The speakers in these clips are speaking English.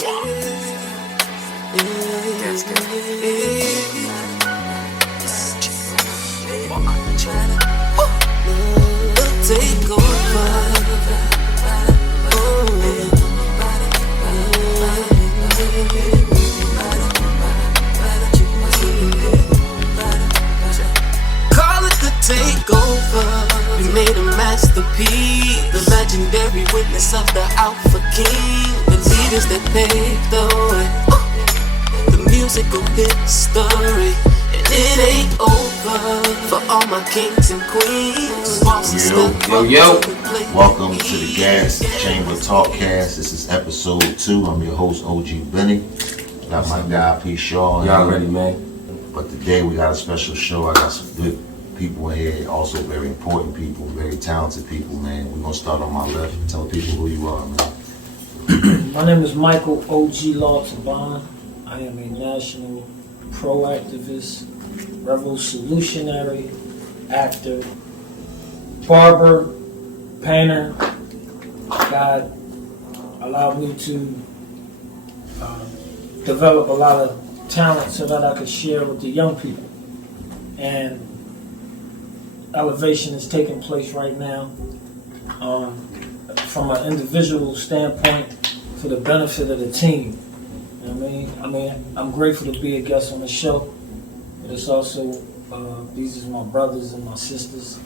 Take over. Call it the takeover. We made a masterpiece, the legendary witness of the Alpha King, the leaders that paved the way, the musical history. And it ain't over for all my kings and queens. Yo. Welcome to the Gaas Chamber Talkcast. This is episode 2. I'm your host, OG Benny. Got my guy, P. Shaw. Y'all ready, man? But today we got a special show. I got some good people in here, also very important people, very talented people, man. We're going to start on my left. Tell people who you are, man. My name is Michael O.G. Law-Taban. I am a national pro-activist, revolutionary, actor, barber, painter. God allowed me to develop a lot of talent so that I could share with the young people. And elevation is taking place right now from an individual standpoint for the benefit of the team. You know what I mean, I'm grateful to be a guest on the show, but it's also these are my brothers and my sisters.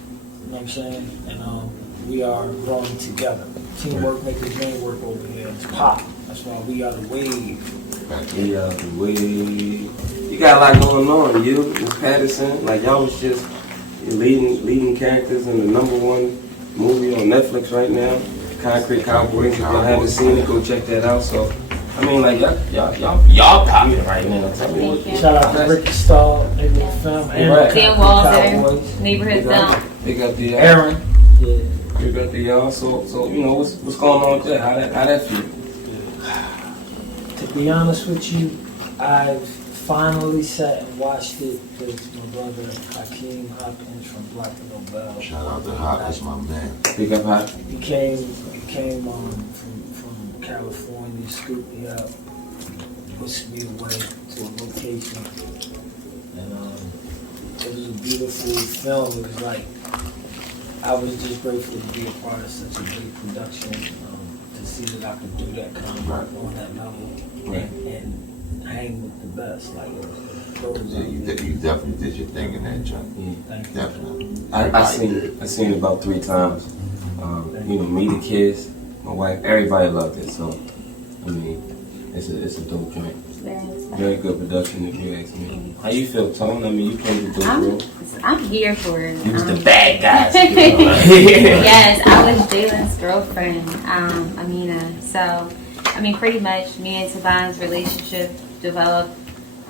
You know what I'm saying? And we are growing together. Teamwork makes the dream work over here. It's pop. That's why we are the wave. We are the wave. You got a lot going on. You and Patterson, like y'all was just leading characters in the #1 movie on Netflix right now, Concrete Cowboys. If y'all haven't seen it, go check that out. So, I mean, like y'all popping right now. Tell me what. Shout out to Ricky Starr, Neighborhood Film, and Dan Walter, Neighborhood Film. Big up the Aaron. Yeah. Big up the y'all. So you know what's going on with that? How that feel? To be honest with you, I've finally sat and watched it with my brother Hakeem Hopkins from Black and Nobel. Shout out to Hop, that's my man. Big up Hop. He came from California, scooped me up, whisked me away to a location, and it was a beautiful film. It was like I was just grateful to be a part of such a great production, to see that I could do that kind of work on that level and hang with the best. Like You definitely did your thing in that joint. Thank you. Definitely. I seen it about 3 times. You know, me, the kids, my wife, everybody loved it. So, I mean, it's a dope joint. Very good production, if you ask me. How you feel, Toni? I mean, you played the dope role. I'm here for it. You was the bad guy. Yes, I was Jalen's girlfriend, Amina. So, I mean, pretty much me and Taban's relationship developed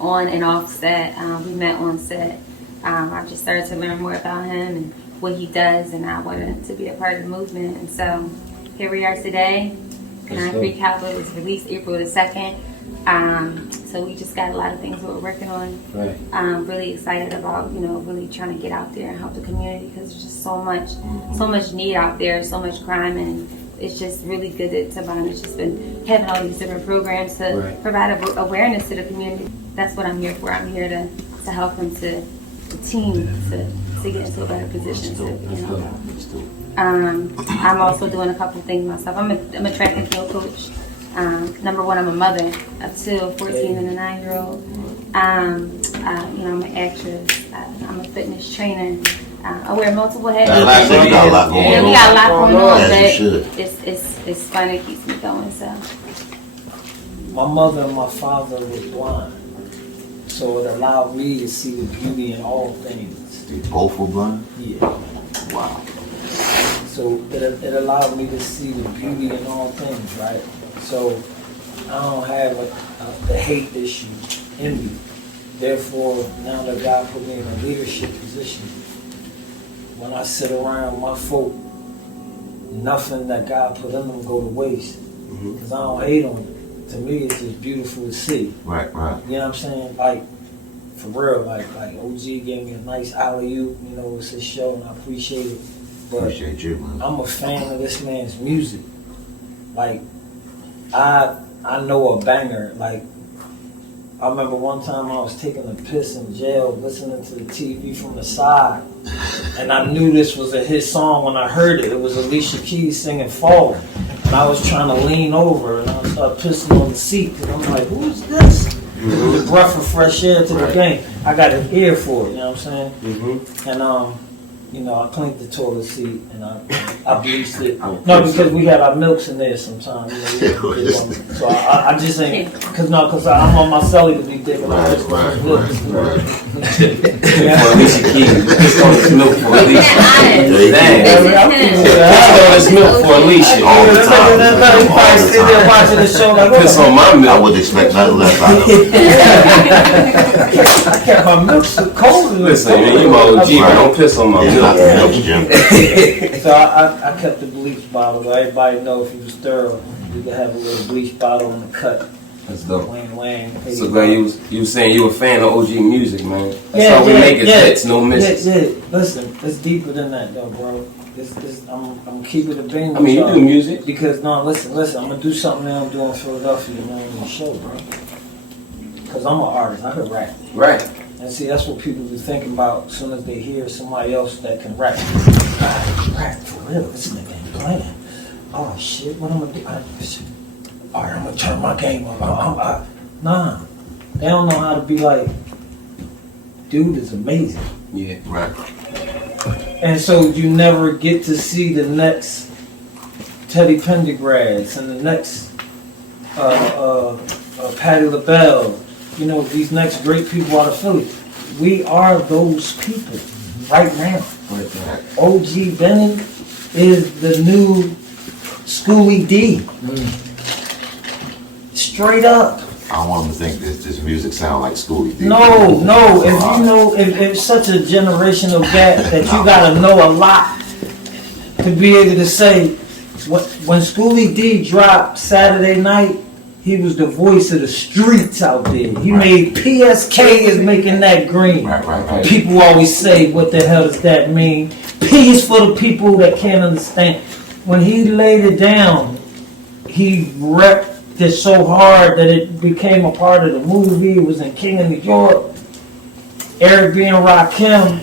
on and off set. We met on set. I just started to learn more about him and what he does, and I wanted to be a part of the movement. And so here we are today. Concrete Cowboys was released April the 2nd. So we just got a lot of things that we're working on. Right. I'm really excited about, really trying to get out there and help the community, because there's just so much need out there, so much crime, and it's just really good that Taban has just been having all these different programs to provide awareness to the community. That's what I'm here for. I'm here to help them, to the team to get into a better position. I'm also doing a couple things myself. I'm a track and field coach. #1, I'm a mother of 2, a 14 and a 9-year-old. I'm an actress. I'm a fitness trainer. I wear multiple hats. We got a lot going on. But it's fun. It keeps me going. So my mother and my father were blind, so it allowed me to see the beauty in all things. They both were blind? Yeah. Wow. So it allowed me to see the beauty in all things, right? So I don't have the hate issue in me. Therefore, now that God put me in a leadership position, when I sit around my folk, nothing that God put in them go to waste. Because I don't hate on it. To me, it's just beautiful to see. Right. You know what I'm saying? Like, for real, like OG gave me a nice alley-oop, it's his show, and I appreciate it. But appreciate you, man. I'm a fan of this man's music. Like, I I know a banger. Like, I remember one time I was taking a piss in jail, listening to the TV from the side, and I knew this was a hit song when I heard it. It was Alicia Keys singing Fall. And I was trying to lean over, and I started pissing on the seat, and I'm like, who's this? It was a breath of fresh air to the game. I got an ear for it, you know what I'm saying? And you know, I cleaned the toilet seat and I bleached it. No, because we had our milks in there sometimes. You know, so I just ain't, cause I'm on my celly to be digging out this milk. For Alicia Keys, piss on this milk for Alicia. Piss on this milk for Alicia. All the time. Everybody probably sitting there watching the show like, Piss on my I milk. wouldn't expect nothing less out of him. I kept my milk so cold. Listen, man, you my OG, man. Don't piss on my Yeah, milk. not the milk, Jim. So I kept the bleach bottle. Everybody know if you was thorough, you could have a little bleach bottle in the cut. That's dope. Wang. So glad you was saying you a fan of OG music, man. That's Yeah, how we make it hits, no misses. Yeah. Listen, it's deeper than that, though, bro. I'm keeping it being. I mean, you do music. Because listen. I'm gonna do something that I'm doing in Philadelphia, man, on the show, bro. Because I'm an artist. I can rap. Right. And see, that's what people be thinking about as soon as they hear somebody else that can rap. Rap for real. This nigga ain't playing. Oh shit, what I'm gonna do? Alright, I'm gonna turn my game up. Nah, they don't know how to be like, dude is amazing. Yeah. Right. And so you never get to see the next Teddy Pendergrass and the next Patti LaBelle. You know, these next great people out of Philly. We are those people right now. OG Benny is the new Schoolie D. Straight up. I don't want him to think this music sound like Schoolie D. No. If you know, if it's such a generational gap that you gotta know a lot to be able to say, when Schoolie D dropped Saturday Night, he was the voice of the streets out there. He made PSK is making that green. Right. People always say, what the hell does that mean? P is for the people that can't understand. When he laid it down, he repped it so hard that it became a part of the movie. It was in King of New York. Eric B. and Rakim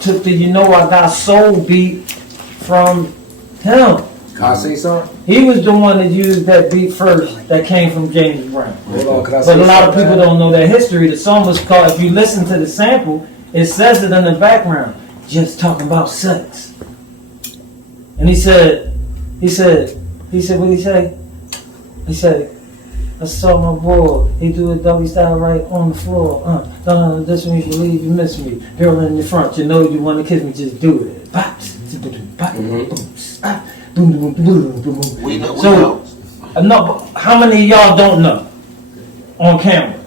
took the You Know I Got Soul beat from him. Can I say something? He was the one that used that beat first that came from James Brown. Hold on, can I But say a lot of something, people man? don't know that history. The song was called, if you listen to the sample, it says it in the background, just talking about sex. And he said, what did he say? He said, I saw my boy, he do a doggy style right on the floor. This one you believe you miss me. Girl in the front, you know you want to kiss me, just do it. We know. So, but how many of y'all don't know on camera?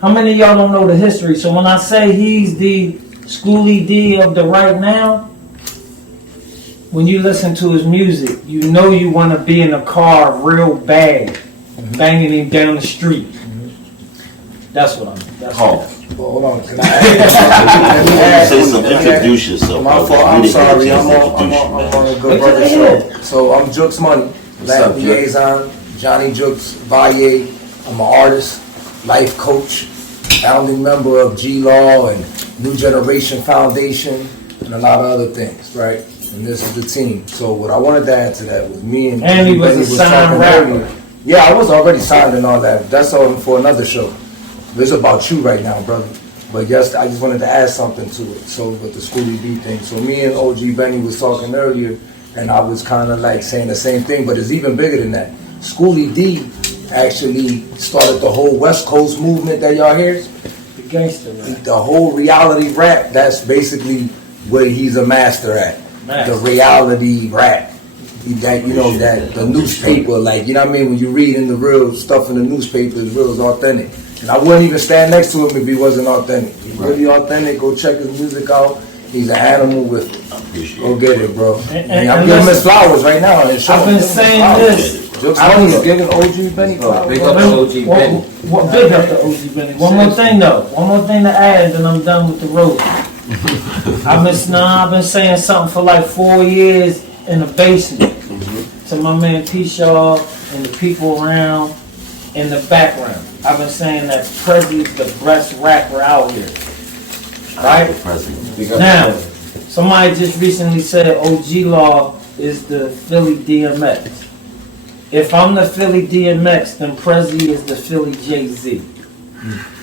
How many of y'all don't know the history? So when I say he's the Schoolie D of the right now, when you listen to his music, you know you want to be in a car real bad, banging him down the street. That's what I'm. That's Hall. Well, hold on. Can I Say something. Introduce yourself. My fault. I'm sorry. I'm on a good brother show. So I'm Jukes Money, Latin liaison, Johnny Jukes Valle. I'm an artist, life coach, founding member of G-Law and New Generation Foundation, and a lot of other things, right? And this is the team. So what I wanted to add to that was me and he was Benny a signed talking rapper. earlier. Yeah, I was already signed and all that. That's all for another show. This is about you right now, brother. But yes, I just wanted to add something to it. So with the Schoolie D thing. So me and OG Benny was talking earlier, and I was kind of like saying the same thing, but it's even bigger than that. Schoolie D actually started the whole West Coast movement that y'all hear. the gangster rap. The whole reality rap, that's basically where he's a master at. The reality rap. That, you know, that the newspaper, like, you know what I mean? When you read in the real stuff in the newspaper, it's real, it's authentic. And I wouldn't even stand next to him if he wasn't authentic. He's really authentic. Go check his music out. He's an animal with it. Go get it, bro. And I'm giving him his flowers right now. And I've been saying this. Jokes on you, giving OG Benny flowers. Big up to OG Benny. Big up to OG Benny. One more thing though. One more thing to add, and then I'm done with the road. I've been saying something for like 4 years in the basement to my man P. Shaw and the people around. in the background. I've been saying that Prezi is the best rapper out here. Right? The president. We got Now, the somebody just recently said Oglaw is the Philly DMX. If I'm the Philly DMX, then Prezi is the Philly Jay-Z.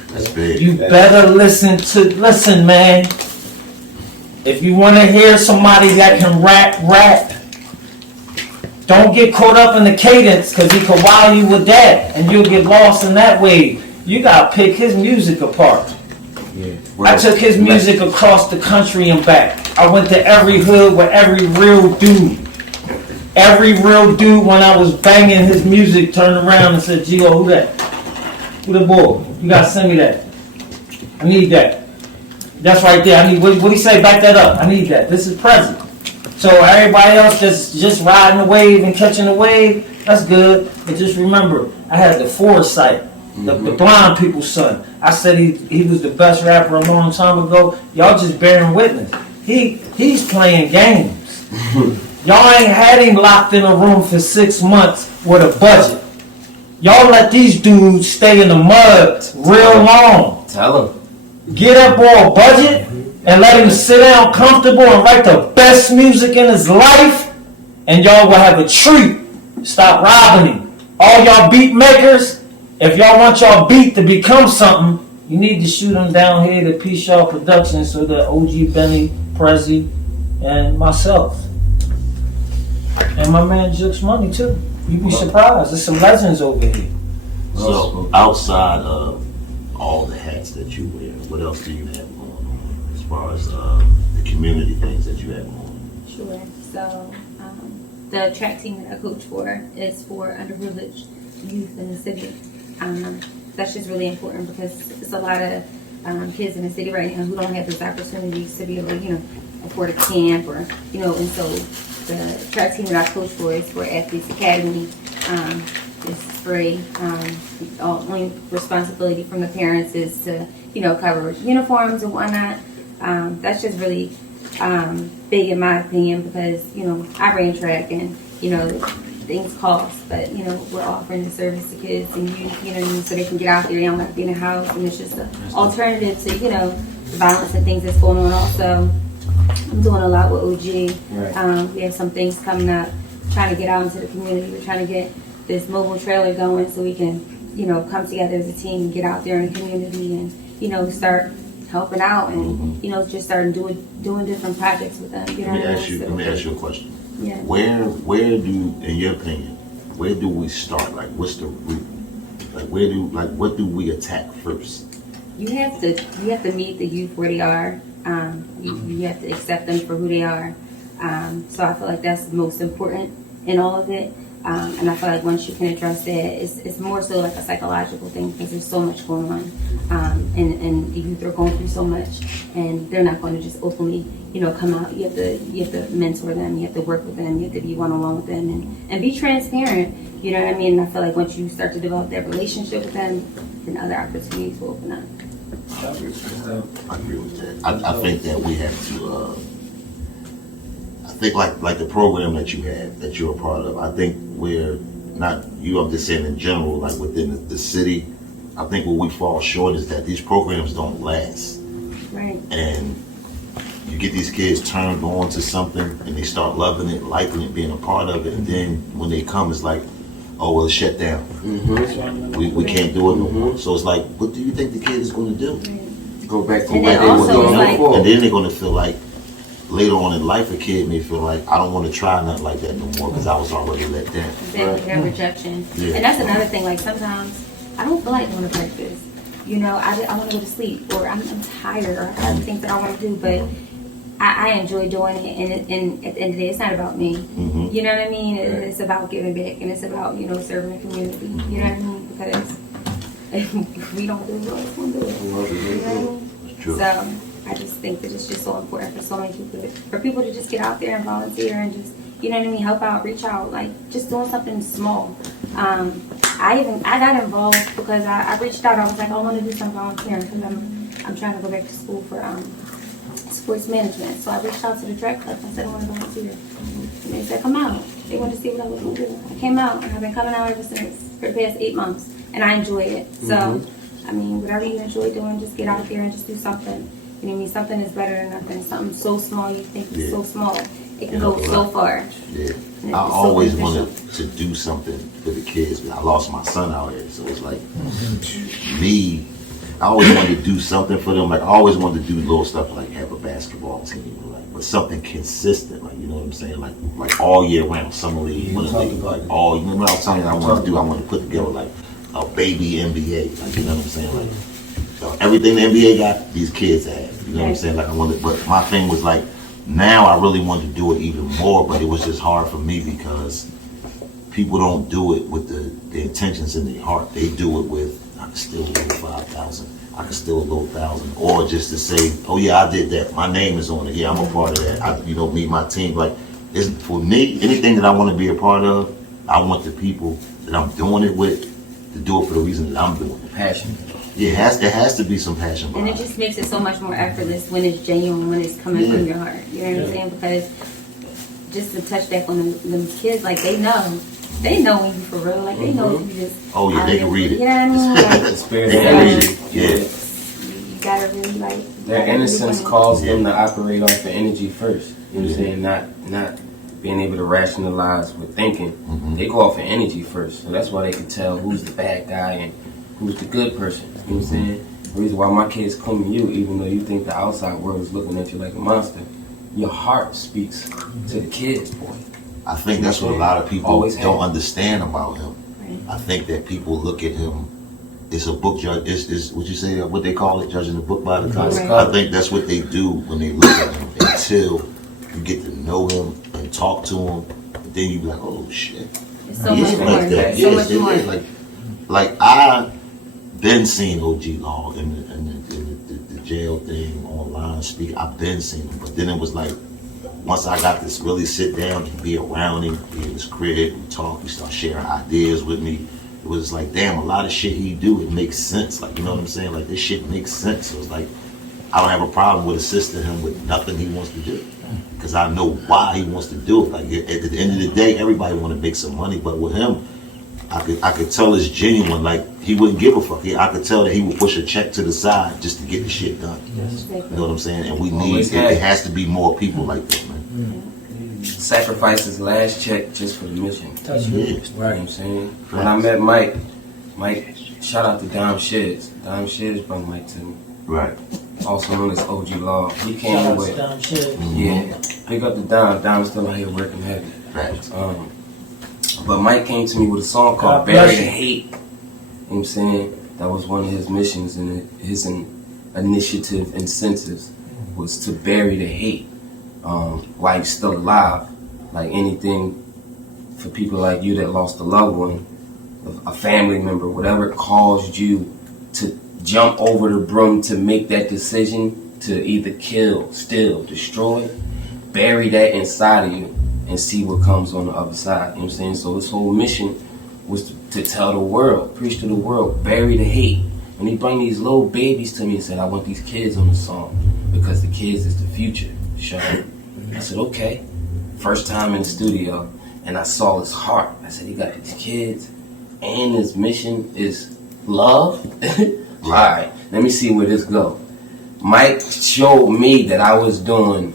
That's big. You better listen, man. If you want to hear somebody that can rap, don't get caught up in the cadence, because he can wow you with that, and you'll get lost in that wave. You gotta pick his music apart. I took his music across the country and back. I went to every hood with every real dude. Every real dude, when I was banging his music, turned around and said, Gio, who that? Who the boy? You gotta send me that. I need that. That's right there. I need, what he say? Back that up. I need that. This is present. So everybody else just riding the wave and catching the wave, that's good. But just remember, I had the foresight. The blind people's son. I said he was the best rapper a long time ago. Y'all just bearing witness. He's playing games. Y'all ain't had him locked in a room for 6 months with a budget. Y'all let these dudes stay in the mud real long. Tell him. Get up on a budget and let him sit down comfortable and write the best music in his life, and y'all will have a treat. Stop robbing him. All y'all beat makers, if y'all want y'all beat to become something, you need to shoot them down here to P Shaw Productions so that OG Benny, Prezi, and myself. And my man Jukes Money too. You'd be surprised. There's some legends over here. So, outside of all the hats that you wear, what else do you have going on as far as the community things that you have going on? Sure. So the track team that I coach for is for underprivileged youth in the city. That's just really important because it's a lot of kids in the city right now who don't have those opportunities to be able to, afford a camp or, and so the track team that I coach for is for Athletes Academy. It's free. Only responsibility from the parents is to, cover uniforms and whatnot. That's just really big in my opinion because, I ran track and, things cost, but, we're offering the service to kids and youth, so they can get out there. They don't have to be in the house, and it's just an alternative to, the violence and things that's going on. Also, I'm doing a lot with OG. Right. We have some things coming up, trying to get out into the community. We're trying to get this mobile trailer going so we can, come together as a team and get out there in the community and, start helping out and, just starting doing different projects with them. Let me ask you a question. Yeah. Where do, in your opinion, where do we start? Like, what's the root? Like, what do we attack first? You have to meet the youth where they are. You have to accept them for who they are. So I feel like that's the most important in all of it. And I feel like once you can address that, it's more so like a psychological thing because there's so much going on. And the youth are going through so much, and they're not going to just openly, come out. You have to mentor them. You have to work with them. You have to be one-on-one with them and be transparent. You know what I mean? And I feel like once you start to develop that relationship with them, then other opportunities will open up. I agree with that. I think that we have to. I think like the program that you have, that you're a part of. I think we're not you. I'm just saying in general, like within the city. I think what we fall short is that these programs don't last. Right. And you get these kids turned on to something, and they start loving it, liking it, being a part of it, and then when they come, it's like, oh well, it's shut down. Mm-hmm. We can't do it no more. So it's like, what do you think the kid is going to do? Right. Go back to and what then they were also doing like, before. And then they're going to feel like later on in life, a kid may feel like, I don't want to try nothing like that no more because I was already let down. Then that rejection. Yeah. And that's another thing. Like sometimes I don't feel like going to practice. I want to go to sleep, or I'm tired, or I have things that I want to do, but I enjoy doing it. And at the end of the day, it's not about me. Mm-hmm. You know what I mean? It's about giving back, and it's about serving the community. You know what I mean? Because if we don't do it, who's going to do it? You know what I mean? It's true. So I just think that it's just so important for so many people, for people to just get out there and volunteer and just, help out, reach out, like just doing something small. I got involved because I reached out. I was like, I want to do some volunteering because I'm trying to go back to school for sports management. So I reached out to the track club. I said, I want to volunteer. And they said, come out. They wanted to see what I was gonna do. I came out, and I've been coming out ever since for the past 8 months, and I enjoy it. So, I mean, whatever you enjoy doing, just get out there and just do something. You know what I mean? Something is better than nothing. Something so small you think is so small, it can go so far. Yeah. And I it's so always beneficial. wanted to do something for the kids. I lost my son out here, so it's like me. I always wanted to do something for them. Like I always wanted to do little stuff like have a basketball team, like, but something consistent. Like you know what I'm saying? Like all year round, summer league, winter league, like all. You know what I was telling you? I want to do. I want to put together like a baby NBA. Like you know what I'm saying? Like everything the NBA got, these kids have. You know what I'm saying? Like I wanted, but my thing was like. Now I really wanted to do it even more, but it was just hard for me because people don't do it with the intentions in their heart. They do it with, I can steal a little 5,000, I can steal a little 1,000, or just to say, oh yeah, I did that. My name is on it. Yeah, I'm a part of that. Me, my team. Like, for me, anything that I want to be a part of, I want the people that I'm doing it with to do it for the reason that I'm doing it. Passion. Yeah, it has to be some passion behind And it just makes it so much more effortless when it's genuine, when it's coming from your heart. You know what I'm saying? Because just to touch back on them kids, like they know when you for real. Like they know if you just. Oh yeah, they can read it. You know what I mean? Like, Spirit They and can read energy. it. you gotta really like. Their innocence calls them to operate off the energy first. You know what I'm saying? Not being able to rationalize with thinking. They go off of energy first. So that's why they can tell who's the bad guy and who's the good person. You know what I'm saying? The reason why my kids come to you, even though you think the outside world is looking at you like a monster, your heart speaks to the kids, boy. I think that's what a lot of people Always don't have. understand about him. I think that people look at him. It's a book judge. It's what you say. What they call it, judging the book by the cover. Right. I think that's what they do when they look at him until you get to know him and talk to him. And then you be like, oh shit, It's so he much is more. like that. So Yes, much it more. is. Like I been seeing Oglaw in the jail thing online speak. I've been seeing him, but then it was like once I got to really sit down and be around him, be in his crib, we talk, he start sharing ideas with me. It was like, damn, a lot of shit he do, it makes sense. Like, you know what I'm saying? Like, this shit makes sense. So it's like, I don't have a problem with assisting him with nothing he wants to do. Because I know why he wants to do it. Like, at the end of the day, everybody want to make some money. But with him, I could tell it's genuine. Like, he wouldn't give a fuck. I could tell that he would push a check to the side just to get the shit done. You know what I'm saying? And we need, it has to be more people like that, man. Sacrifice his last check just for the mission. Touch Yeah. it. You know what I'm saying? When I met Mike, shout out to Dom Shiz. Dom Shiz brought Mike to me. Right. Also known as Oglaw. He Shout came out to with, Don Shit. yeah, pick up the Dom. Dom's still out here working heavy. Right. But Mike came to me with a song God called bless Bury the you. Hate. You know what I'm saying? That was one of his missions and his initiative incentives was to bury the hate while he's still alive. Like anything for people like you that lost a loved one, a family member, whatever caused you to jump over the broom to make that decision to either kill, steal, destroy, bury that inside of you and see what comes on the other side. You know what I'm saying? So his whole mission was to tell the world, preach to the world, bury the hate. When he bring these little babies to me and said, I want these kids on the song because the kids is the future, Sean. I said, okay. First time in the studio, and I saw his heart. I said, he got these kids, and his mission is love. All right, let me see where this go. Mike showed me that I was doing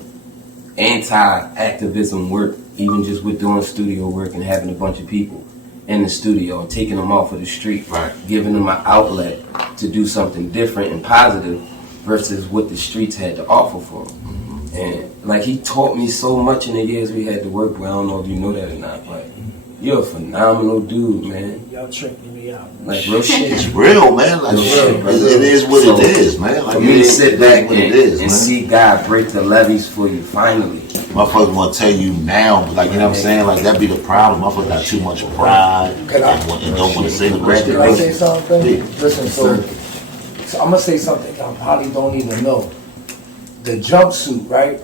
anti-activism work, even just with doing studio work and having a bunch of people in the studio and taking them off of the street, Right. giving them an outlet to do something different and positive versus what the streets had to offer for them. And like he taught me so much in the years we had to work with. I don't know if you know that or not, but you're a phenomenal dude, man. Y'all tricking me out. Man. Like real shit. It's real, man. Like, Real shit, bro. it is what So, it is, man. Like, For me it to is sit back what it and, is, and man. see God break the levees for you finally. Motherfuckers want to tell you now, but like, you know what I'm saying? Like, that be the problem. Motherfuckers got too much pride and don't want to say the rest Can I of say it. something? Yeah. Listen, so I'm gonna say something I probably don't even know. The jumpsuit, right?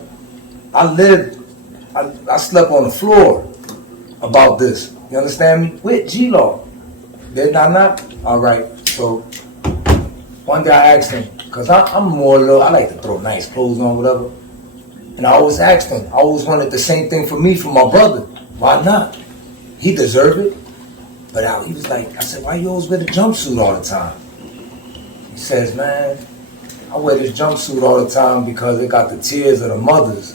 I slept on the floor about this. You understand me? With G-Law. Did I not? All right. So one day I asked him, cause I'm more little. I like to throw nice clothes on, whatever. And I always asked him. I always wanted the same thing for me, for my brother. Why not? he deserved it. But he was like, I said, why you always wear the jumpsuit all the time? He says, man, I wear this jumpsuit all the time because it got the tears of the mothers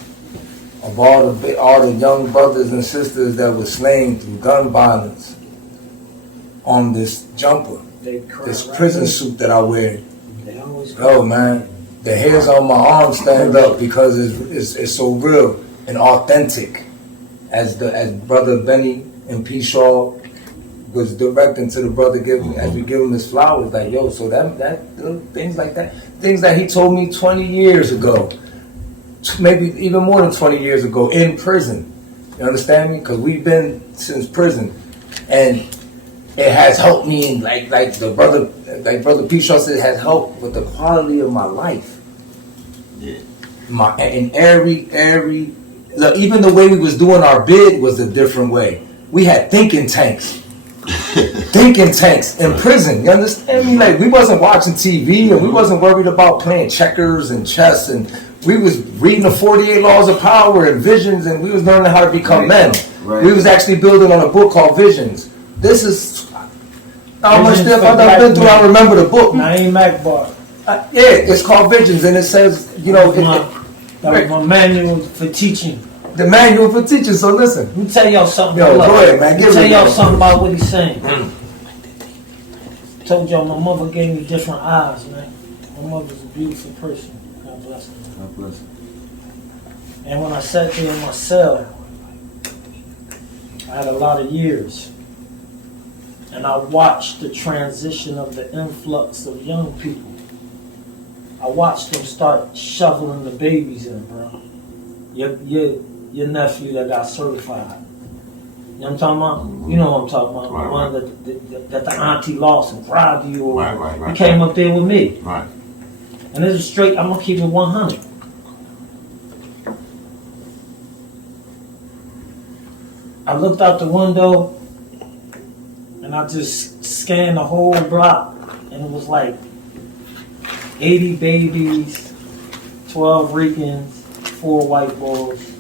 of all the young brothers and sisters that were slain through gun violence on this jumper, this prison suit that I wear. Oh man, the hairs on my arms stand up because it's so real and authentic. As Brother Benny and P. Shaw was directing to the brother as we give him his flowers, like, yo, so that things like that, things that he told me 20 years ago, maybe even more than 20 years ago in prison. You understand me? Because we've been since prison, and it has helped me in like Brother P. Shaw said, it has helped with the quality of my life. Yeah. Look, even the way we was doing our bid was a different way. We had thinking tanks in prison. You understand me? Like, we wasn't watching TV and we wasn't worried about playing checkers and chess, and we was reading the 48 Laws of Power and Visions, and we was learning how to become men. Right. We was actually building on a book called Visions. This is how much stuff I've been through. I remember the book. Naeem Akbar. Yeah, it's called Visions, and it says, you know, that was my manual for teaching. The manual for teachers. So listen. Let me tell y'all something. Yo, go ahead, man. Let me tell y'all something about what he's saying. Told y'all my mother gave me different eyes, man. My mother's a beautiful person. God bless her. God bless you. And when I sat there in my cell, I had a lot of years. And I watched the transition of the influx of young people. I watched them start shoveling the babies in, bro. Your nephew that got certified. You know what I'm talking about? You know what I'm talking about. Right, the one that the auntie lost and cried to you. Or Right. He came up there with me. Right. And this is straight, I'm going to keep it 100. I looked out the window and I just scanned the whole block, and it was like 80 babies, 12 Ricans, 4 white boys,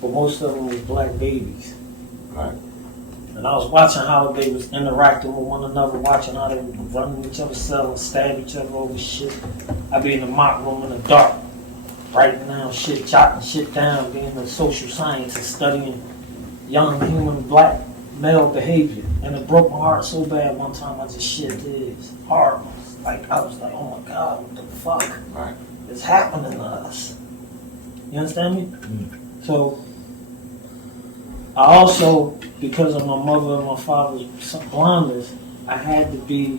but most of them was black babies. Right. And I was watching how they was interacting with one another, watching how they would run in each other's cell and stab each other over shit. I'd be in the mock room in the dark, writing down shit, jotting shit down, being a social scientist, studying young human black male behavior. And it broke my heart so bad one time I just shed tears. Horrible. Like, I was like, oh my God, what the fuck is happening to us? You understand me? So, I also, because of my mother and my father's blindness, I had to be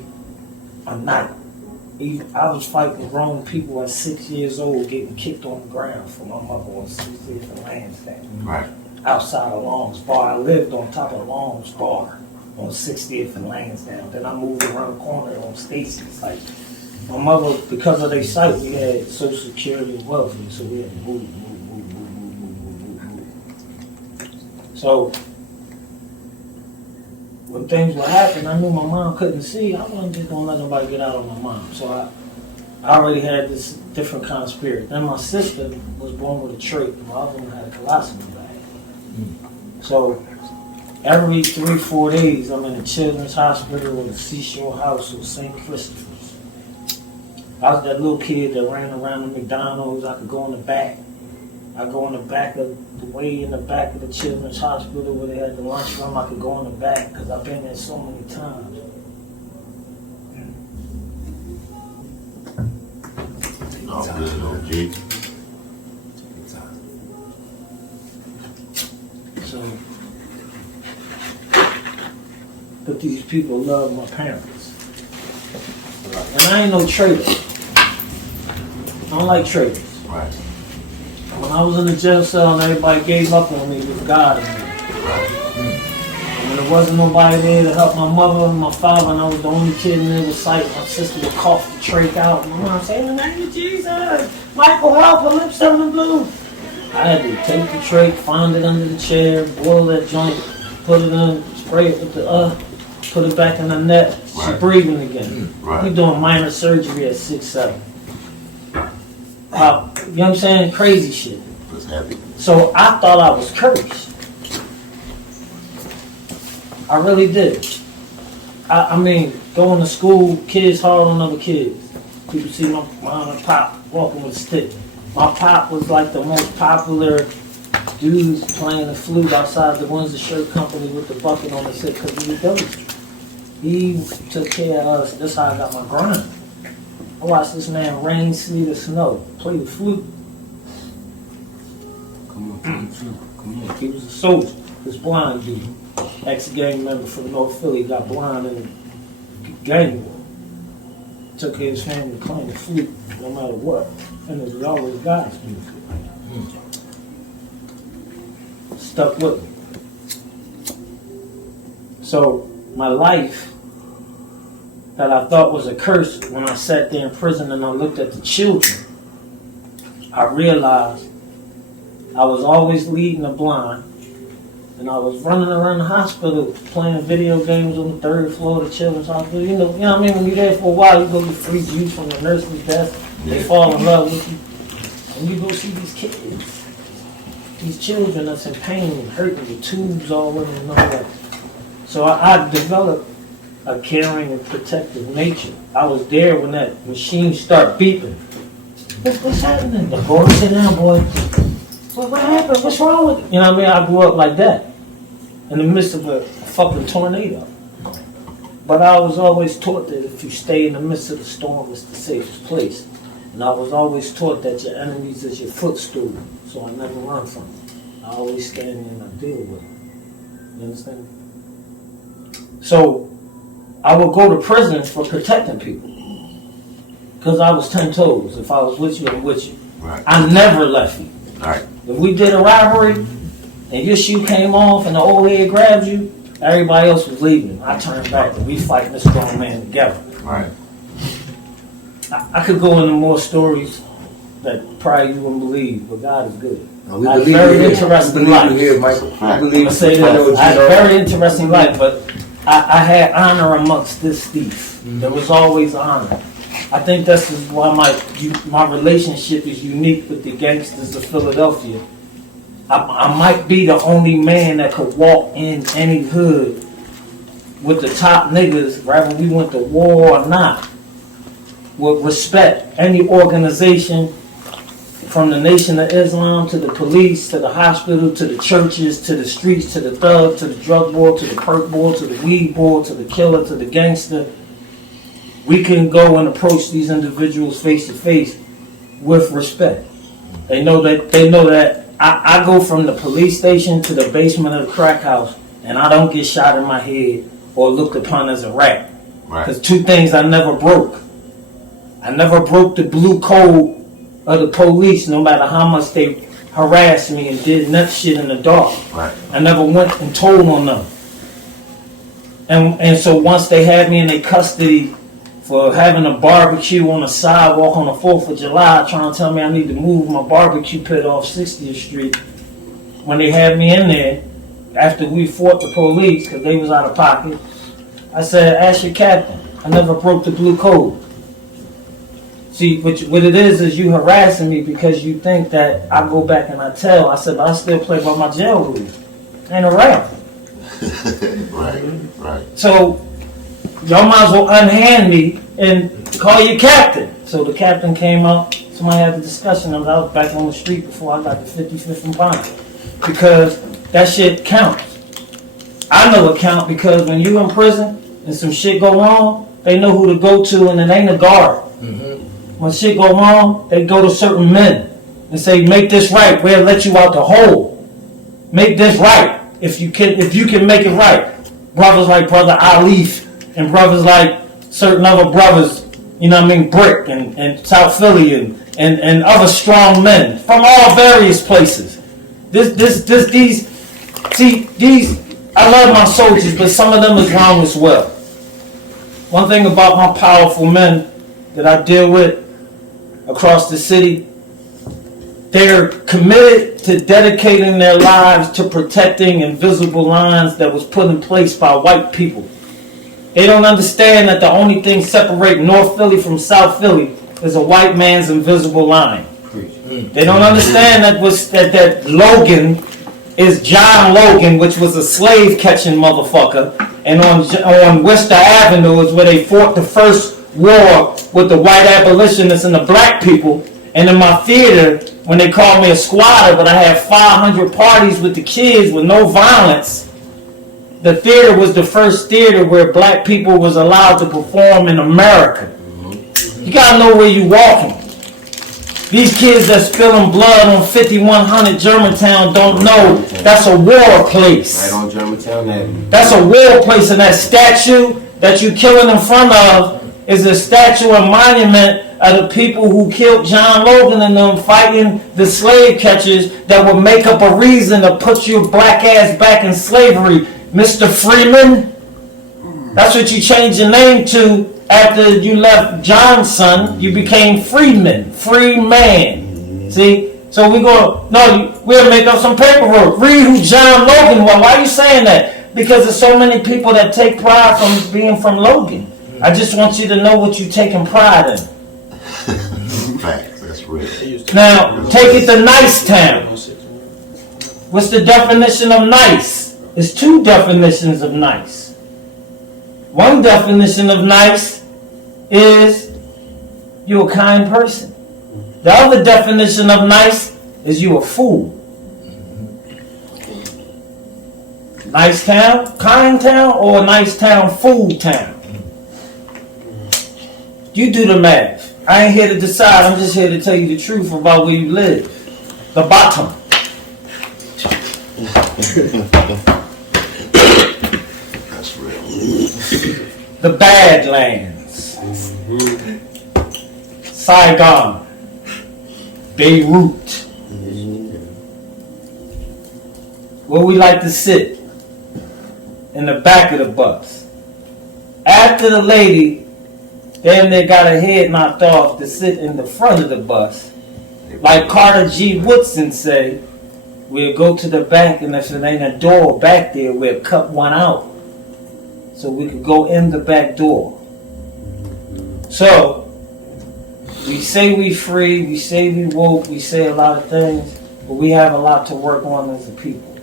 a knight. I was fighting grown people at 6 years old, getting kicked on the ground for my mother on 60th and Lansdowne. Right. Outside of Long's Bar. I lived on top of Long's Bar on 60th and Lansdowne. Then I moved around the corner on Stacy's. Like, my mother, because of their sight, we had Social Security and welfare, so we had to move. So, when things were happening, I knew my mom couldn't see. I wasn't just going to let nobody get out on my mom. So I already had this different kind of spirit. Then my sister was born with a trait. My other one had a colostomy bag. So every 3-4 days, I'm in a children's hospital or the Seashore House or St. Christopher's. I was that little kid that ran around the McDonald's. I could go in the back. I go in the back of way in the back of the children's hospital where they had the lunchroom. I could go in the back because I've been there so many times. Oh, good, OG. So, but these people love my parents. And I ain't no traitor. I don't like traitors. Right. When I was in the jail cell and everybody gave up on me, it was God in me. Right. And when there wasn't nobody there to help my mother and my father, and I was the only kid in the sight, my sister would cough the trach out. My mom said, in the name of Jesus, Michael, help her, lips on the blue. I had to take the trach, find it under the chair, boil that joint, put it in, spray it with the put it back in the net. She's breathing again. Right. We doing minor surgery at 6'7". You know what I'm saying? Crazy shit. That's heavy. So I thought I was cursed. I really did. I mean, going to school, kids hard on other kids. People see my mom and pop walking with a stick. My pop was like the most popular dude playing the flute outside the Windsor Shirt Company with the bucket on his hip because he was dope. He took care of us. That's how I got my grind. I watched this man rain, sleet, or snow play the flute. Come on, come on. He was a soldier. This blind dude, ex-gang member from North Philly, got blind in a gang war. Took care of his family playing the flute no matter what. And it was always God's music. Stuck with me. So my life that I thought was a curse, when I sat there in prison and I looked at the children, I realized I was always leading the blind, and I was running around the hospital playing video games on the third floor of the children's hospital. You know what I mean? When you're there for a while, you go get free juice from the nurse's desk. They fall in love with you. And you go see these kids, these children that's in pain and hurting, the tubes all over and all that. So I developed a caring and protective nature. I was there when that machine started beeping. What's happening? Go and sit down, boy. What happened? What's wrong with it? You know what I mean? I grew up like that, in the midst of a fucking tornado. But I was always taught that if you stay in the midst of the storm, it's the safest place. And I was always taught that your enemies is your footstool, so I never run from them. I always stand there and I deal with them. You understand? So I would go to prison for protecting people, because I was 10 toes. If I was with you, I'm with you. Right. I never left you. Right. If we did a robbery and your shoe came off and the old head grabbed you, everybody else was leaving. I turned back and we fighting this grown man together. Right. I could go into more stories that probably you wouldn't believe, but God is good. No, we I had a believe very you here. interesting We believe life. you here, Mike. Right. I I'm believe gonna say you know that what I had you a know. very interesting life, but I had honor amongst this thief. There was always honor. I think that's why my relationship is unique with the gangsters of Philadelphia. I might be the only man that could walk in any hood with the top niggas, whether we went to war or not, with respect. Any organization, from the Nation of Islam to the police, to the hospital, to the churches, to the streets, to the thug, to the drug board, to the perk board, to the weed board, to the killer, to the gangster. We can go and approach these individuals face to face with respect. They know that I go from the police station to the basement of the crack house, and I don't get shot in my head or looked upon as a rat. Right. Because two things I never broke. I never broke the blue code of the police, no matter how much they harassed me and did nut shit in the dark. Right. I never went and told on them. And so once they had me in their custody for having a barbecue on the sidewalk on the 4th of July, trying to tell me I need to move my barbecue pit off 60th Street, when they had me in there, after we fought the police, because they was out of pocket, I said, ask your captain. I never broke the blue code. See, what it is you harassing me because you think that I go back and I tell. I said, but I still play by my jail rules. Ain't a rap. Right. So, y'all might as well unhand me and call your captain. So the captain came up. Somebody had a discussion. I was back on the street before I got the 55th and bond. Because that shit counts. I know it counts because when you in prison and some shit go wrong, they know who to go to, and it ain't a guard. Mm-hmm. When shit go wrong, they go to certain men and say, make this right. We'll let you out the hole. Make this right. If you can make it right. Brothers like Brother Alif and brothers like certain other brothers, you know what I mean, Brick and South Philly and other strong men from all various places. These, I love my soldiers, but some of them is wrong as well. One thing about my powerful men that I deal with across the city, they're committed to dedicating their lives to protecting invisible lines that was put in place by white people. They don't understand that the only thing separating North Philly from South Philly is a white man's invisible line. They don't understand that Logan is John Logan, which was a slave catching motherfucker, and on Worcester Avenue is where they fought the first war with the white abolitionists and the black people. And in my theater, when they called me a squatter, but I had 500 parties with the kids with no violence, the theater was the first theater where black people was allowed to perform in America. You gotta know where you walking. These kids that spilling blood on 5100 Germantown don't know that's a war place. Right on Germantown Avenue. That's a war place, and that statue that you killing in front of is a statue and monument of the people who killed John Logan and them fighting the slave catchers that would make up a reason to put your black ass back in slavery. Mr. Freeman, that's what you changed your name to after you left Johnson. You became Freeman, free man. See? So we'll make up some paperwork. Read who John Logan was. Why are you saying that? Because there's so many people that take pride from being from Logan. I just want you to know what you're taking pride in. Facts, that's real. Now, take it to Nice Town. What's the definition of nice? There's two definitions of nice. One definition of nice is you're a kind person. The other definition of nice is you a fool. Nice town, kind town, or nice town, fool town? You do the math. I ain't here to decide. I'm just here to tell you the truth about where you live. The bottom. That's real. The Badlands. Saigon. Beirut. Where we like to sit. In the back of the bus. After the lady damn near got her head knocked off to sit in the front of the bus. Like Carter G. Woodson say, we'll go to the back, and if there ain't a door back there, we'll cut one out so we could go in the back door. So, we say we free, we say we woke, we say a lot of things, but we have a lot to work on as a people.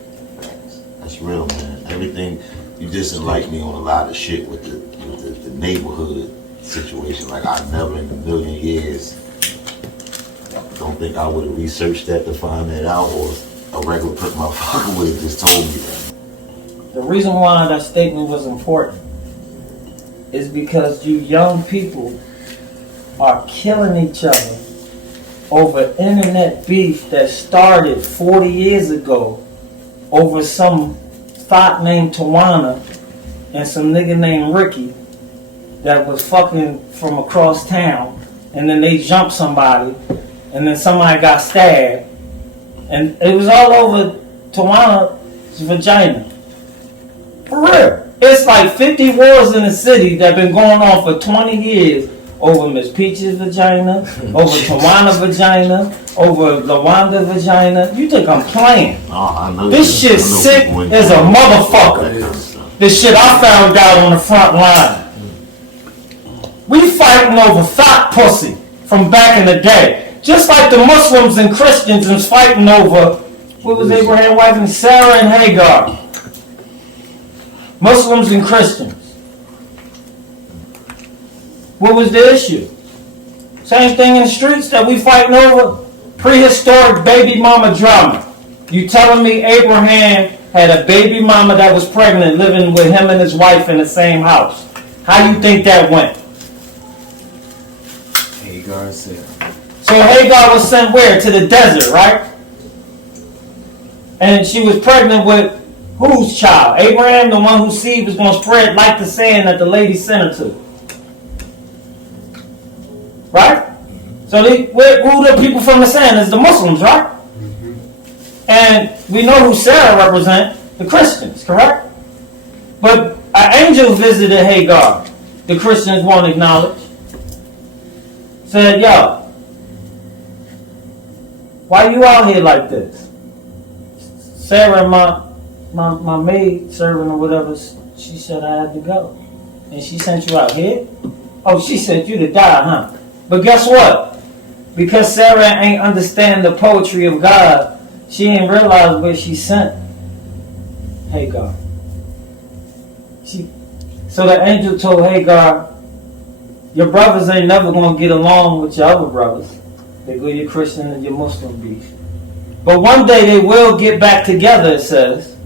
That's real, man. Everything, you just enlightened me on a lot of shit with the neighborhood situation. Like, I never in a million years don't think I would have researched that to find that out, or a regular motherfucker would have just told me that. The reason why that statement was important is because you young people are killing each other over internet beef that started 40 years ago over some thought named Tawana and some nigga named Ricky that was fucking from across town, and then they jumped somebody, and then somebody got stabbed, and it was all over Tawana's vagina. For real. It's like 50 wars in the city that been going on for 20 years over Miss Peach's vagina, over Tawana vagina, over LaWanda vagina. You think I'm playing? Oh, I know This shit sick as a motherfucker. This shit I found out on the front line. We fighting over thought pussy from back in the day. Just like the Muslims and Christians was fighting over, what was Abraham's wife and Sarah and Hagar? Muslims and Christians. What was the issue? Same thing in the streets that we fighting over? Prehistoric baby mama drama. You telling me Abraham had a baby mama that was pregnant living with him and his wife in the same house? How you think that went? Hagar said. So Hagar was sent where? To the desert, right? And she was pregnant with whose child? Abraham, the one whose seed was going to spread like the sand that the lady sent her to. Right? So who the people from the sand is the Muslims, right? And we know who Sarah represents, the Christians, correct? But an angel visited Hagar. The Christians won't acknowledge. Said, yo, why you out here like this? Sarah, my maid servant or whatever, she said I had to go. And she sent you out here? Oh, she sent you to die, huh? But guess what? Because Sarah ain't understand the poetry of God, she ain't realize where she sent. Hagar. So the angel told Hagar, your brothers ain't never going to get along with your other brothers. They go your Christian and your Muslim beef. But one day they will get back together, it says.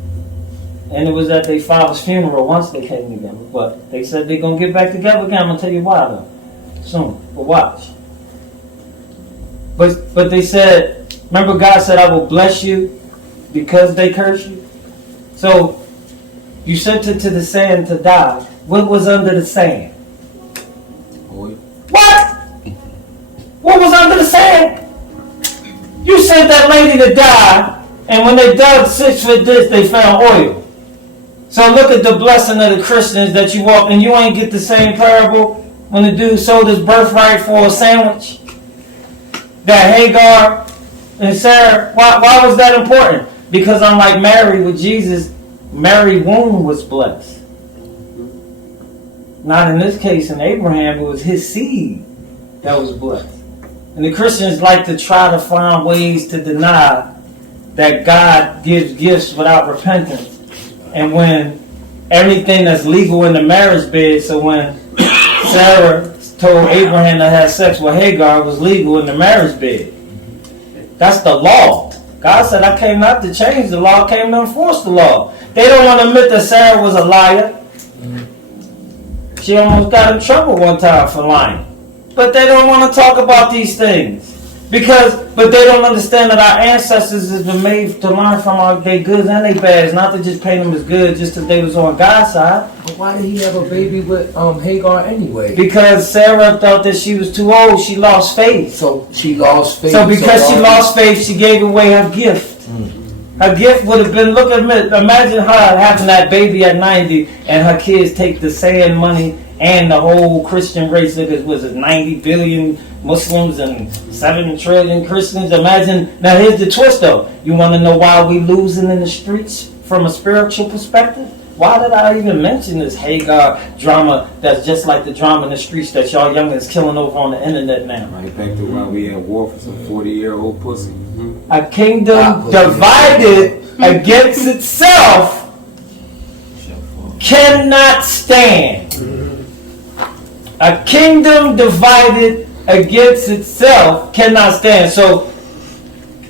And it was at their father's funeral once they came together. But they said they're going to get back together again. I'm going to tell you why, though. Soon. But watch. But they said, remember God said, I will bless you because they curse you? So, you sent it to the sand to die. What was under the sand? Oil. What? What was under the sand? You sent that lady to die, and when they dug 6 foot this, they found oil. So look at the blessing of the Christians that you walk, and you ain't get the same parable when the dude sold his birthright for a sandwich. That Hagar and Sarah, why was that important? Because unlike Mary with Jesus, Mary's womb was blessed. Not in this case in Abraham, it was his seed that was blessed. And the Christians like to try to find ways to deny that God gives gifts without repentance. And when everything that's legal in the marriage bed, so when Sarah told Abraham to have sex with Hagar, it was legal in the marriage bed. That's the law. God said, I came not to change the law, I came to enforce the law. They don't want to admit that Sarah was a liar. She almost got in trouble one time for lying. But they don't want to talk about these things. But they don't understand that our ancestors has been made to learn from their goods and their bads, not to just paint them as good just because they was on God's side. But why did he have a baby with Hagar anyway? Because Sarah thought that she was too old. She lost faith. So she lost faith. So because she lost faith, she gave away her gift. Her gift would have been, imagine her having that baby at 90 and her kids take the sand money and the whole Christian race. Was it 90 billion Muslims and 7 trillion Christians? Imagine. Now here's the twist though. You want to know why we losing in the streets from a spiritual perspective? Why did I even mention this Hagar drama that's just like the drama in the streets that y'all youngins killing over on the internet now? Right back to why we at war for some 40-year-old pussy. A kingdom divided against itself cannot stand. A kingdom divided against itself cannot stand. So,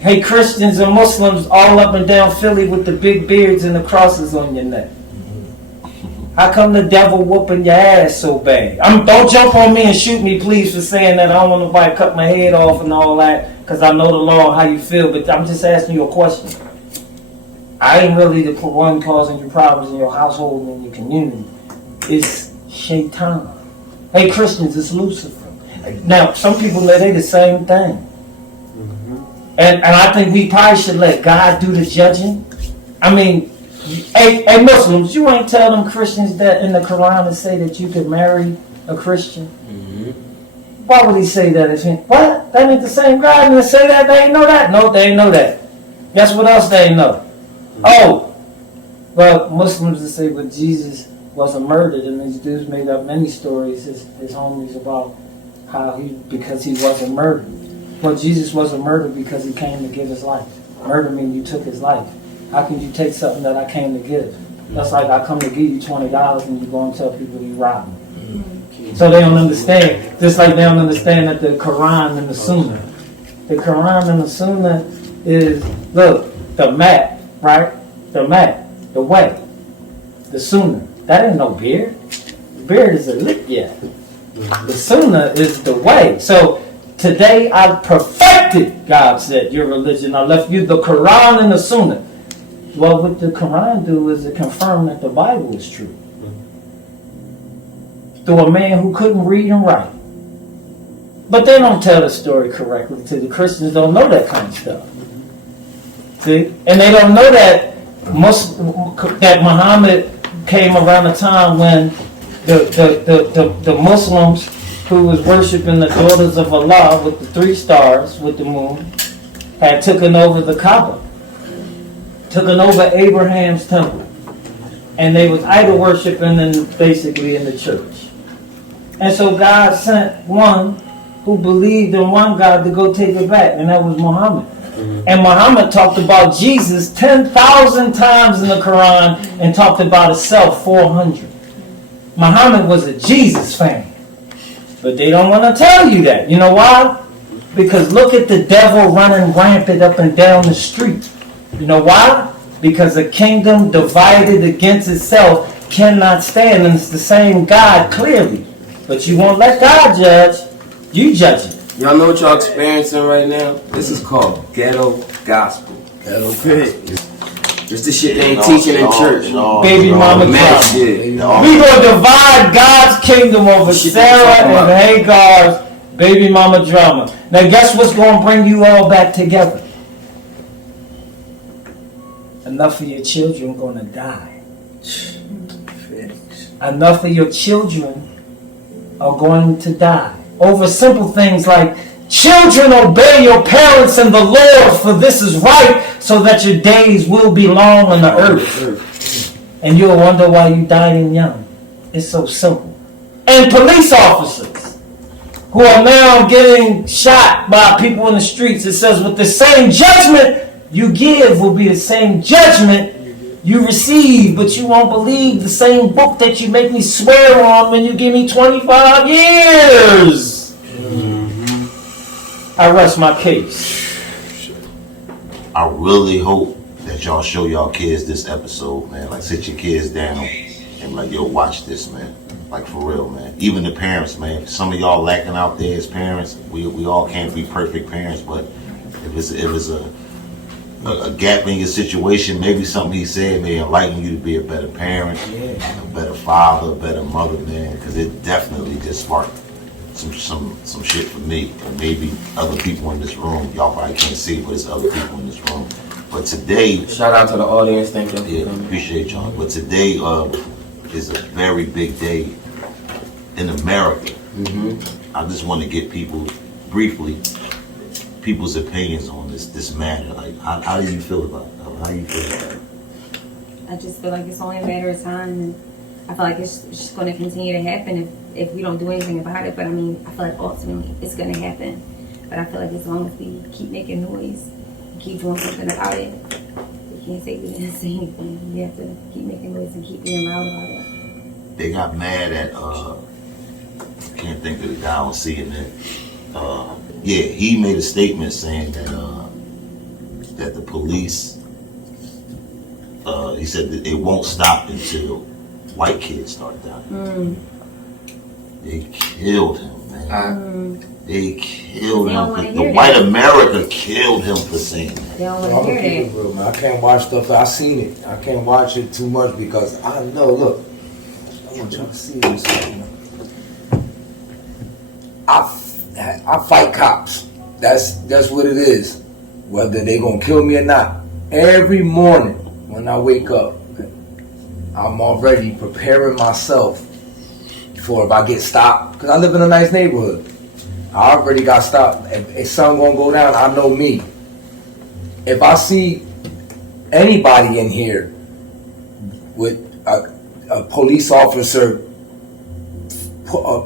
hey, Christians and Muslims all up and down Philly with the big beards and the crosses on your neck. How come the devil whooping your ass so bad? Don't jump on me and shoot me, please, for saying that. I don't want nobody to cut my head off and all that, because I know the law and how you feel, but I'm just asking you a question. I ain't really the one causing you problems in your household and in your community. It's Shaitan. Hey, Christians, it's Lucifer. Now, some people, they the same thing. And I think we probably should let God do the judging. I mean, hey, Muslims, you ain't tell them Christians that in the Quran to say that you could marry a Christian. Why would he say that? What? That ain't the same God and say that? They ain't know that? No, they ain't know that. Guess what else they ain't know? Oh, well, Muslims that say, but Jesus wasn't murdered, and these dudes made up many stories, his homies, about how because he wasn't murdered. Well, Jesus wasn't murdered because he came to give his life. Murder means you took his life. How can you take something that I came to give? That's like I come to give you $20 and you go and tell people you robbed me. So they don't understand. Just like they don't understand that the Quran and the Sunnah. The Quran and the Sunnah is, look, the mat, right? The mat, the way, the Sunnah. That ain't no beard. The beard is a lick yet. The Sunnah is the way. So today I perfected, God said, your religion. I left you the Quran and the Sunnah. Well, what the Quran do is it confirm that the Bible is true. Through a man who couldn't read and write. But they don't tell the story correctly. See, the Christians don't know that kind of stuff. See? And they don't know that that Muhammad came around the time when the Muslims who was worshiping the daughters of Allah with the 3 stars, with the moon, had taken over the Kaaba. Taken over Abraham's temple. And they was idol worshiping basically in the church. And so God sent one who believed in one God to go take it back, and that was Muhammad. And Muhammad talked about Jesus 10,000 times in the Quran and talked about himself 400. Muhammad was a Jesus fan. But they don't want to tell you that. You know why? Because look at the devil running rampant up and down the street. You know why? Because a kingdom divided against itself cannot stand. And it's the same God, clearly. But you won't let God judge. You judge it. Y'all know what y'all experiencing right now? This is called ghetto gospel. Ghetto fit. Just the shit they ain't teaching in church. Baby mama Mad drama. shit. We gonna divide God's kingdom over Shit Sarah they talking and about. Hagar's baby mama drama. Now guess what's gonna bring you all back together? Enough of your children gonna die. Enough of your children are going to die. Over simple things like, children, obey your parents and the Lord, for this is right, so that your days will be long on the earth. And you'll wonder why you dying young. It's so simple. And police officers who are now getting shot by people in the streets, it says, with the same judgment you give will be the same judgment you receive, but you won't believe the same book that you make me swear on when you give me 25 years. I rest my case. I really hope that y'all show y'all kids this episode, man. Like, sit your kids down and like, yo, watch this, man. Like, for real, man. Even the parents, man. Some of y'all lacking out there as parents. We all can't be perfect parents, but if it's a gap in your situation, maybe something he said may enlighten you to be a better parent, a better father, a better mother, man. Because it definitely just sparked some shit for me, and maybe other people in this room. Y'all probably can't see, but it's other people in this room. But today, Shout out to the audience. Thank you. yeah, appreciate y'all. But today is a very big day in America. I just want to get people's opinions on this matter. Like, how do you feel about it? How you feel about it? I just feel like it's only a matter of time. And I feel like it's just going to continue to happen if we don't do anything about it. But I mean, I feel like ultimately it's going to happen. But I feel like as long as we keep making noise, and keep doing something about it, we can't say we didn't say anything. We have to keep making noise and keep being loud about it. They got mad at I can't think of the guy on CNN. Yeah, he made a statement saying that the police, he said that it won't stop until white kids start dying. They killed him, man. They killed him. The white America killed him for saying that. They don't I'm want to gonna hear keep it that. real, man. I can't watch stuff. I seen it. I can't watch it too much because I know. Look, I want y'all to see this. I fight cops. That's what it is. Whether they gonna kill me or not. Every morning when I wake up, I'm already preparing myself for if I get stopped. Because I live in a nice neighborhood. I already got stopped. If something gonna go down, I know me. If I see anybody in here with a police officer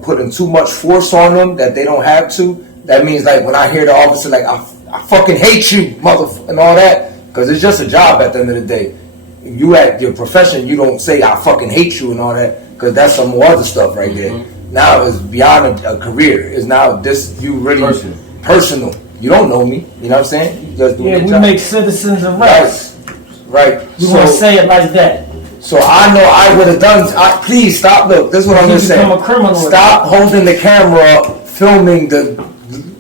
putting too much force on them that they don't have to, that means like when I hear the officer like, I fucking hate you, motherfucker, and all that, because it's just a job at the end of the day. You at your profession, you don't say I fucking hate you and all that, because that's some more other stuff right there. Now it's beyond a career. It's now this, you really personal. You don't know me, you know what I'm saying? You just doing your We job. make citizens arrests. Right. You want to say it like that. So I know I would have done. Please stop. Look, this is what I'm You just saying. become a criminal. Stop holding the camera up, filming the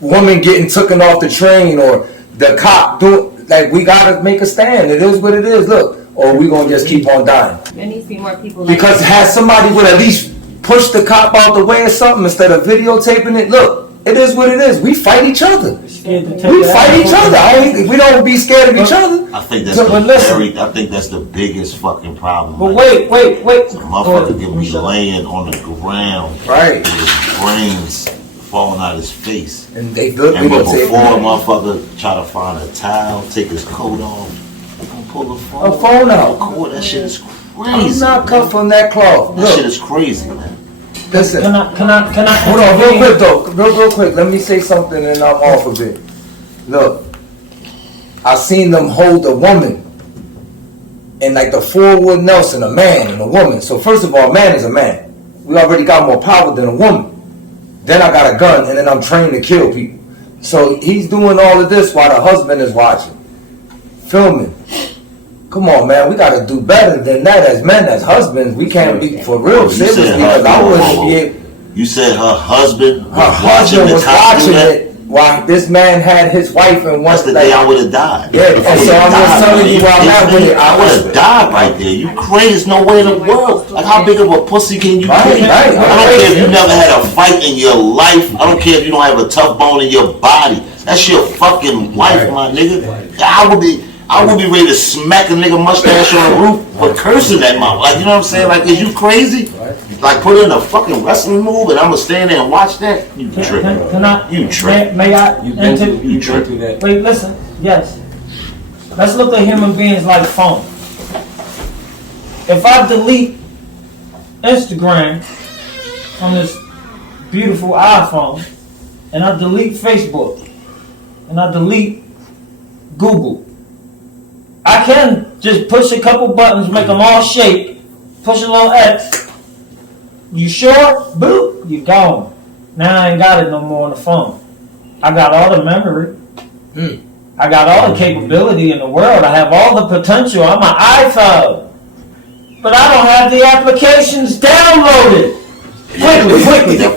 woman getting taken off the train or the cop. Like, we gotta make a stand. It is what it is. Look, or we gonna just keep on dying. There needs to be more people like Because has somebody would at least push the cop out the way or something instead of videotaping it. Look, it is what it is. We fight each other. We fight each other. We don't be scared of each other. I think that's I think that's the biggest fucking problem. But like, wait. the motherfucker can be laying on the ground, Right. with his brains falling out his face. And they good And but videotape. before a motherfucker try to find a towel, take his coat off, he gonna pull the phone. A phone out. Record. That shit is I'm crazy. not cut from that cloth. That shit Look, is crazy, man. listen. Can I Hold on, real quick though. Real quick. Let me say something and I'm off of it. Look, I seen them hold a woman in like the Forward Nelson, a man and a woman. So first of all, a man is a man. We already got more power than a woman. Then I got a gun, and then I'm trained to kill people. So he's doing all of this while the husband is watching, filming. Come on, man, we got to do better than that as men, as husbands. We can't be for real serious because I wouldn't be able. You said her husband Was watching it while this man had his wife and one. That's the day I would have died. Yeah, and so I'm just telling you where I'm at with it. I would have died right there. You crazy? There's no way in the world. Like, how big of a pussy can you be? I don't care if you never had a fight in your life. I don't care if you don't have a tough bone in your body. That's your fucking wife, my nigga. I would be ready to smack a nigga mustache on the roof for cursing that mouth. Like, you know what I'm saying? Like, is you crazy? Like, put in a fucking wrestling move and I'm gonna stand there and watch that? You tripping. You tripping. May I? You tripping. Wait, listen. Yes. Let's look at human beings like phones. If I delete Instagram on this beautiful iPhone, and I delete Facebook, and I delete Google, I can just push a couple buttons, make them all shake, push a little X. You sure? Boop, you gone. Now I ain't got it no more on the phone. I got all the memory. I got all the capability in the world. I have all the potential on my iPhone. But I don't have the applications downloaded.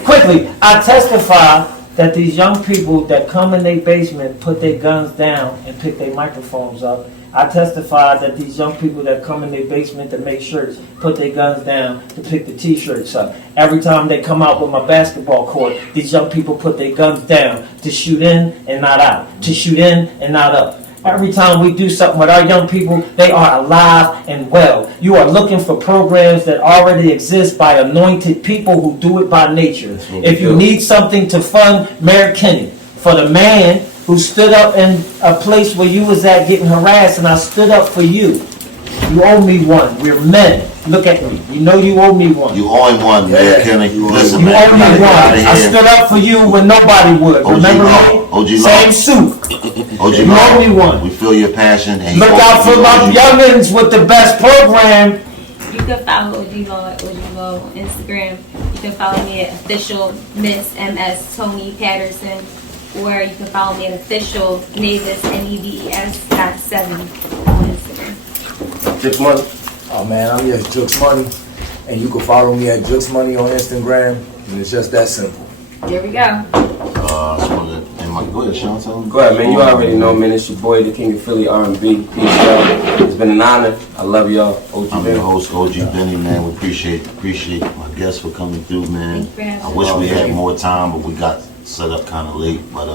Quickly. I testify that these young people that come in their basement put their guns down and pick their microphones up. I testify that these young people that come in their basement to make shirts put their guns down to pick the t-shirts up. Every time they come out with my basketball court, these young people put their guns down to shoot in and not out, to shoot in and not up. Every time we do something with our young people, they are alive and well. You are looking for programs that already exist by anointed people who do it by nature. If you need something to fund Mayor Kenny, for the man who stood up in a place where you was at getting harassed, and I stood up for you. You owe me one. We're men. Look at me. You know you owe me one. You owe him one, man, Kenny. Listen, you man. owe me one. I stood up for you when nobody would. Remember me? OG Same suit. OG you owe me one. We feel your passion. And look out for my youngins with the best program. You can follow Oglaw at Oglaw on Instagram. You can follow me at official Miss MS Toni Patterson. Or you can follow me at official Neves NEVES.7 on Instagram. Jux Money. Oh man, I'm just Jux Money, and you can follow me at Jux Money on Instagram, and it's just that simple. There we go. Go ahead, Sean. Tell him. Go ahead, man. You already know, man. It's your boy, the King of Philly R&B. Peace out. It's been an honor. I love y'all. I'm your host, OG Benny, man. We appreciate my guests for coming through, man. I wish we had more time, but we got set up kind of late. But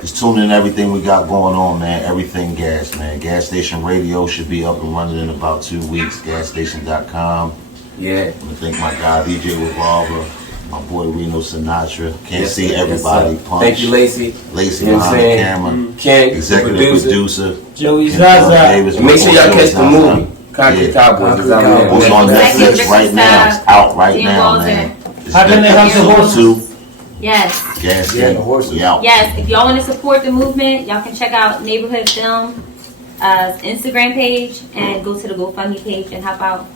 just tune in everything we got going on, man. Everything Gas, man. Gas Station Radio should be up and running in about 2 weeks. GasStation.com. Yeah. I want to thank my guy, DJ Revolver. My boy Reno Sinatra. Can't see everybody. Punch. Thank you, Lacey. Lacey behind the camera. Ken, executive producer. Joey Zaza. Make sure y'all catch the movie. Concrete Cowboys is out there. It's on Netflix right now. It's out right now, man. How can they have the horses? Yes. Gas, yeah, the horses. Yes. If y'all want to support the movement, y'all can check out Neighborhood Film Instagram page and go to the GoFundMe page and help out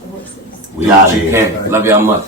the horses. We out here. Love y'all much.